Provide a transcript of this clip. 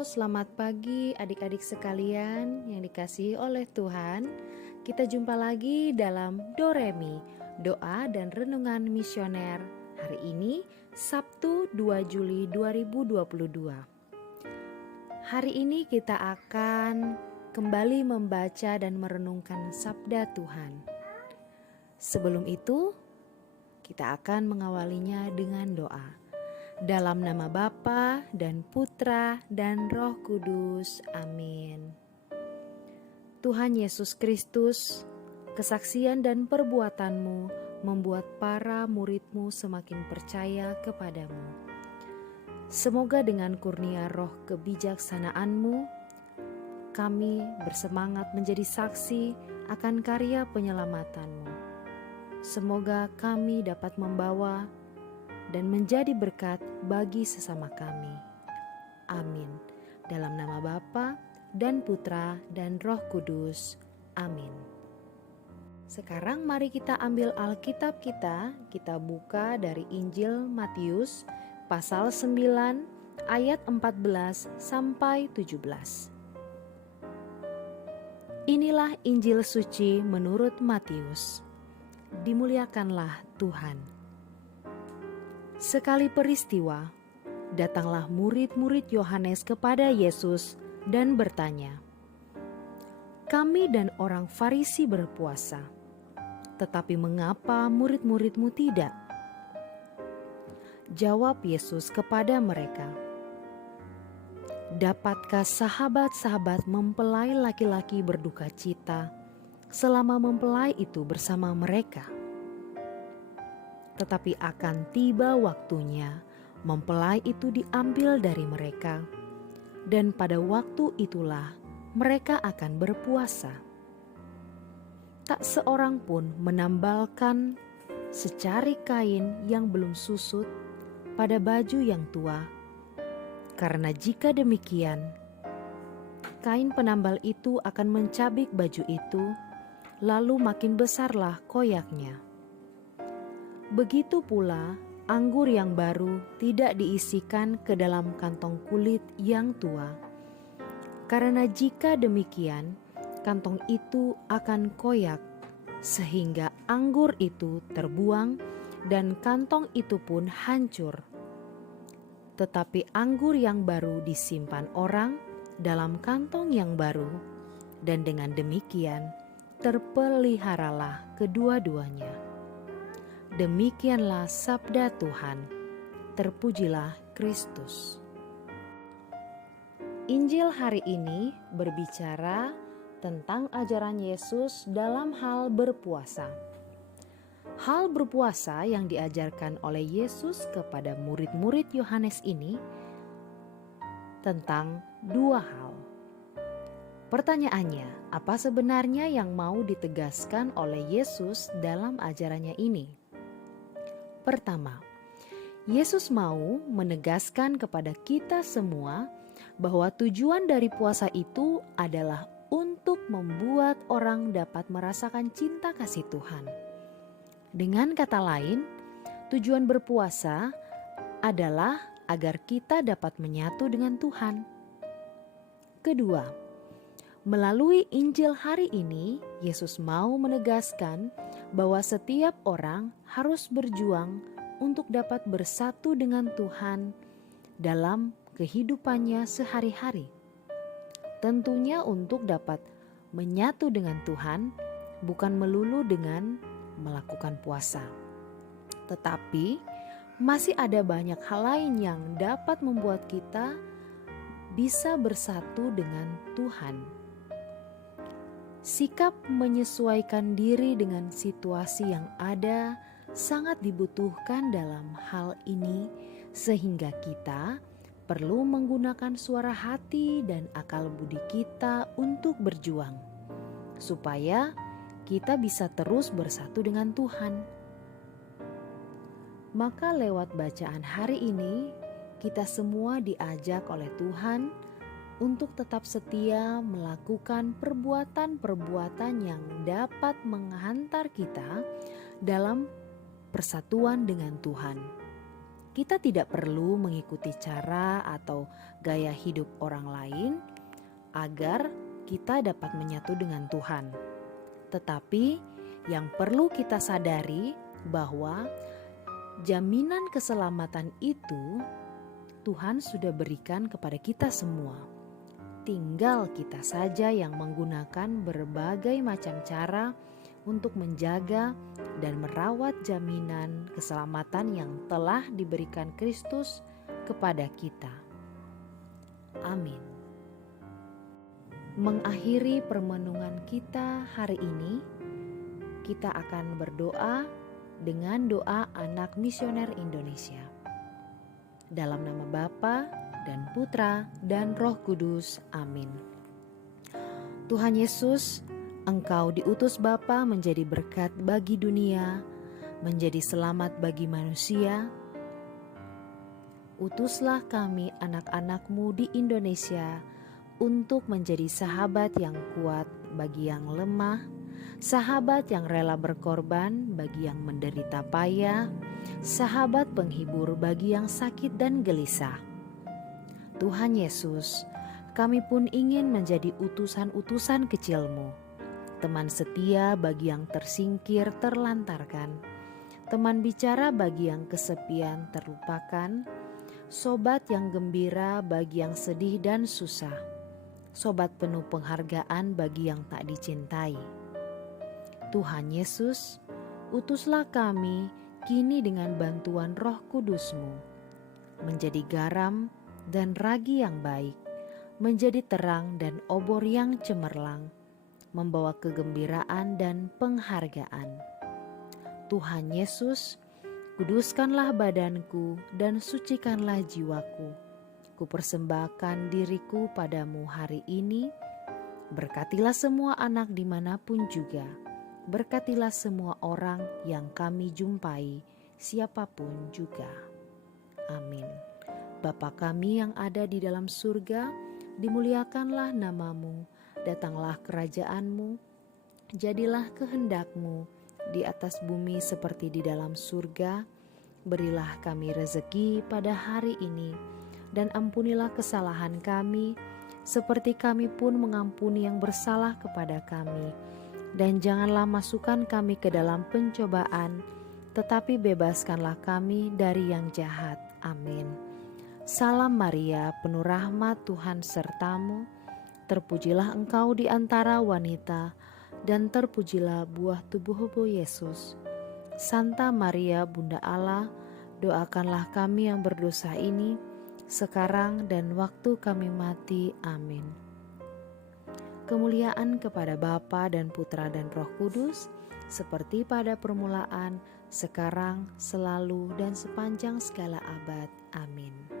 Selamat pagi adik-adik sekalian yang dikasihi oleh Tuhan. Kita jumpa lagi dalam Doremi, doa dan renungan misioner. Hari ini Sabtu 2 Juli 2022. Hari ini kita akan kembali membaca dan merenungkan sabda Tuhan. Sebelum itu, kita akan mengawalinya dengan doa. Dalam nama Bapa dan Putra dan Roh Kudus. Amin. Tuhan Yesus Kristus, kesaksian dan perbuatan-Mu membuat para murid-Mu semakin percaya kepadamu. Semoga dengan kurnia roh kebijaksanaan-Mu, kami bersemangat menjadi saksi akan karya penyelamatanmu. Semoga kami dapat membawa dan menjadi berkat bagi sesama kami. Amin. Dalam nama Bapa dan Putra dan Roh Kudus. Amin. Sekarang mari kita ambil Alkitab kita buka dari Injil Matius pasal 9 ayat 14 sampai 17. Inilah Injil suci menurut Matius. Dimuliakanlah Tuhan. Sekali peristiwa, datanglah murid-murid Yohanes kepada Yesus dan bertanya, "Kami dan orang Farisi berpuasa, tetapi mengapa murid-murid-Mu tidak?" Jawab Yesus kepada mereka, "Dapatkah sahabat-sahabat mempelai laki-laki berduka cita selama mempelai itu bersama mereka? Tetapi akan tiba waktunya mempelai itu diambil dari mereka, dan pada waktu itulah mereka akan berpuasa. Tak seorang pun menambalkan secari kain yang belum susut pada baju yang tua, karena jika demikian, kain penambal itu akan mencabik baju itu, lalu makin besarlah koyaknya. Begitu pula anggur yang baru tidak diisikan ke dalam kantong kulit yang tua, karena jika demikian kantong itu akan koyak sehingga anggur itu terbuang dan kantong itu pun hancur. Tetapi anggur yang baru disimpan orang dalam kantong yang baru, dan dengan demikian terpeliharalah kedua-duanya." Demikianlah sabda Tuhan. Terpujilah Kristus. Injil hari ini berbicara tentang ajaran Yesus dalam hal berpuasa. Hal berpuasa yang diajarkan oleh Yesus kepada murid-murid Yohanes ini tentang dua hal. Pertanyaannya, apa sebenarnya yang mau ditegaskan oleh Yesus dalam ajarannya ini? Pertama, Yesus mau menegaskan kepada kita semua bahwa tujuan dari puasa itu adalah untuk membuat orang dapat merasakan cinta kasih Tuhan. Dengan kata lain, tujuan berpuasa adalah agar kita dapat menyatu dengan Tuhan. Kedua, melalui Injil hari ini, Yesus mau menegaskan bahwa setiap orang harus berjuang untuk dapat bersatu dengan Tuhan dalam kehidupannya sehari-hari. Tentunya untuk dapat menyatu dengan Tuhan bukan melulu dengan melakukan puasa, tetapi masih ada banyak hal lain yang dapat membuat kita bisa bersatu dengan Tuhan. Sikap menyesuaikan diri dengan situasi yang ada sangat dibutuhkan dalam hal ini, sehingga kita perlu menggunakan suara hati dan akal budi kita untuk berjuang, supaya kita bisa terus bersatu dengan Tuhan. Maka lewat bacaan hari ini, kita semua diajak oleh Tuhan untuk tetap setia melakukan perbuatan-perbuatan yang dapat menghantar kita dalam persatuan dengan Tuhan. Kita tidak perlu mengikuti cara atau gaya hidup orang lain agar kita dapat menyatu dengan Tuhan. Tetapi yang perlu kita sadari bahwa jaminan keselamatan itu Tuhan sudah berikan kepada kita semua. Tinggal kita saja yang menggunakan berbagai macam cara untuk menjaga dan merawat jaminan keselamatan yang telah diberikan Kristus kepada kita. Amin. Mengakhiri permenungan kita hari ini, kita akan berdoa dengan doa anak misioner Indonesia. Dalam nama Bapa dan Putra dan Roh Kudus. Amin. Tuhan Yesus, Engkau diutus Bapa menjadi berkat bagi dunia, menjadi selamat bagi manusia. Utuslah kami anak-anak-Mu di Indonesia untuk menjadi sahabat yang kuat bagi yang lemah, sahabat yang rela berkorban bagi yang menderita payah, sahabat penghibur bagi yang sakit dan gelisah. Tuhan Yesus, kami pun ingin menjadi utusan-utusan kecil-Mu, teman setia bagi yang tersingkir terlantarkan, teman bicara bagi yang kesepian terlupakan, sobat yang gembira bagi yang sedih dan susah, sobat penuh penghargaan bagi yang tak dicintai. Tuhan Yesus, utuslah kami kini dengan bantuan Roh Kudus-Mu, menjadi garam dan ragi yang baik, menjadi terang dan obor yang cemerlang, membawa kegembiraan dan penghargaan. Tuhan Yesus, kuduskanlah badanku dan sucikanlah jiwaku. Kupersembahkan diriku padamu hari ini. Berkatilah semua anak dimanapun juga. Berkatilah semua orang yang kami jumpai, siapapun juga. Amin. Bapa kami yang ada di dalam surga, dimuliakanlah nama-Mu, datanglah kerajaan-Mu, jadilah kehendak-Mu di atas bumi seperti di dalam surga. Berilah kami rezeki pada hari ini, dan ampunilah kesalahan kami, seperti kami pun mengampuni yang bersalah kepada kami. Dan janganlah masukkan kami ke dalam pencobaan, tetapi bebaskanlah kami dari yang jahat. Amin. Salam Maria, penuh rahmat, Tuhan sertamu. Terpujilah engkau di antara wanita, dan terpujilah buah tubuhmu Yesus. Santa Maria, Bunda Allah, doakanlah kami yang berdosa ini, sekarang dan waktu kami mati. Amin. Kemuliaan kepada Bapa dan Putra dan Roh Kudus, seperti pada permulaan, sekarang, selalu, dan sepanjang segala abad. Amin.